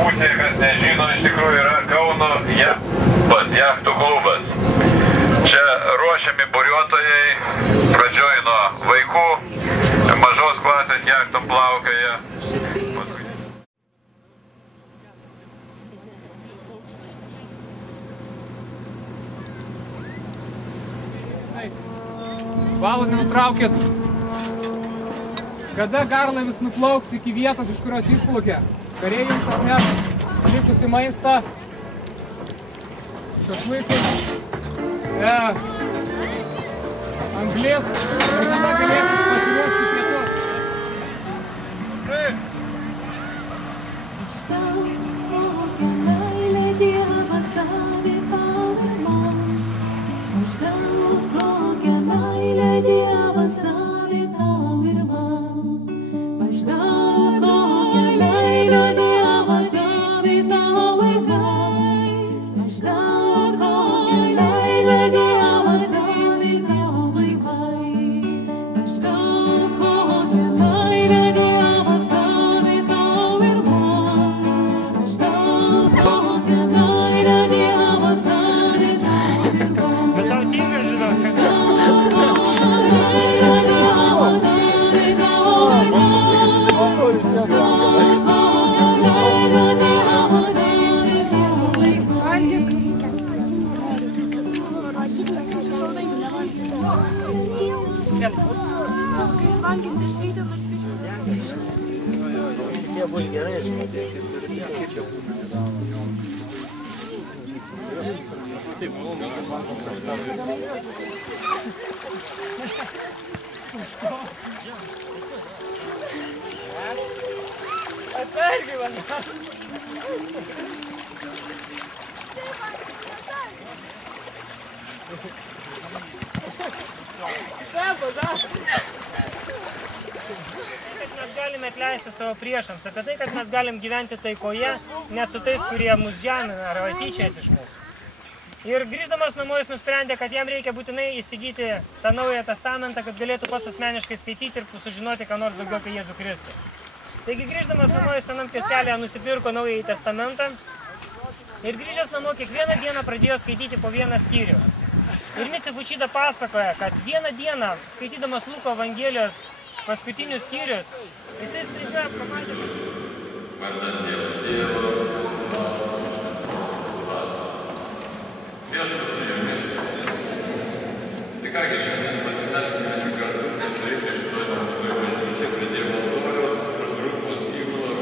Pusė, kas nežino, iš tikrųjų yra Kauno jachtų klubas. Čia ruošiami buriuotojai, pradžioj nuo vaikų, mažos klasės jachtom plaukioja. Valų nenutraukit. Kada garlaivis nuplauks iki vietos, iš kurios išplaukė, kariai jums atneš likusį maistą, šašlykus, anglies, mašina galėsis pasiruošti pietus. Mes galime atleisti savo priešams, apie tai, kad mes galim gyventi taikoje, net su tais, kurie mus žemina ar tyčiasi iš mūsų. Ir grįždamas namo jis nusprendė, kad jam reikia būtinai įsigyti tą naują testamentą, kad galėtų pats asmeniškai skaityti ir sužinoti, ką nors daugiau apie Jėzų Kristų. Taigi grįždamas namo jis vienam kioskelėje nusipirko naująjį testamentą ir grįžęs namo kiekvieną dieną pradėjo skaityti po vieną skyrių. Ir Micė Fučyda pasakoja, kad vieną dieną, skaitydamas Luko Evangelijos paskutinius skyrius, jisai staiga pamatė, Vardant Dievo Tėvo, viešpats su jumis. Tai kągi šiandien pasitarsime visi kartu, nes reikia šitoj paskutoj bažnyčiai prie Dievo altoriaus, pražrūkos įgulą.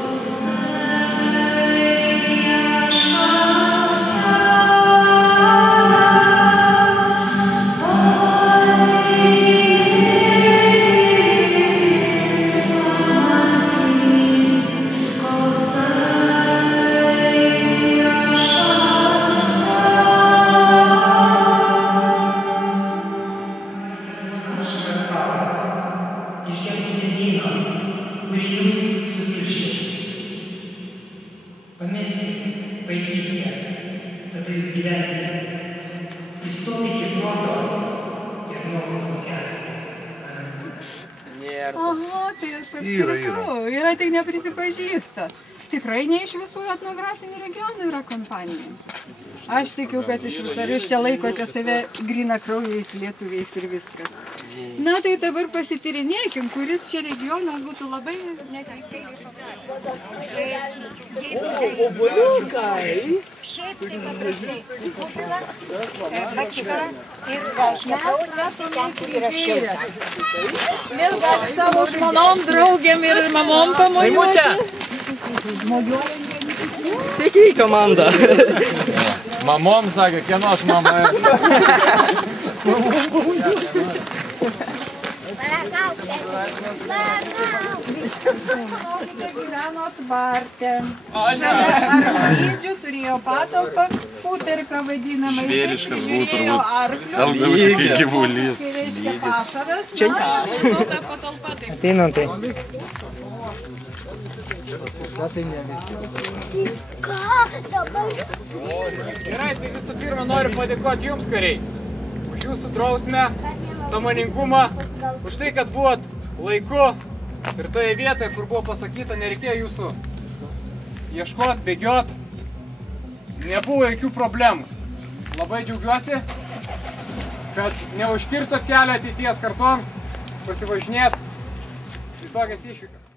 Yra, tai neprisipažįsta. Tikrai ne iš visų etnografinių regionų yra kompanija. Aš tikiu, kad iš visų, ar jūs čia laikote save grynakraujais lietuviais ir viskas. Na tai dabar pasityrinėkim, kuris čia regionas būtų labai neteisingai. Šiaip tai paprastai Kupilas, Bačka ir Šnepausas, ten kur yra šilta. Vėl gal savo žmonom, draugėm ir mamom pamojuoti. Sveiki, komanda. Mamom sakė, kieno aš mama. Gyveno tvarte. Šalia arklydžių turėjo patalpą, futerką vadinamą. Žvėriškas buvo Žiūrėjo turbūt. arklių. Elgdavosi kaip gyvulys. Tai reiškia pašaras. Čia ne aš. Ateinam tai. Gerai, tai visų pirma noriu padėkoti jums, kariai, už jūsų drausmę, sąmoningumą, už tai, kad buvot laiku ir toje vietoje, kur buvo pasakyta, nereikėjo jūsų ieškot, bėgiot, nebuvo jokių problemų. Labai džiaugiuosi, kad neužkirtot kelią ateities kartoms pasivažinėt į tokias išvykas.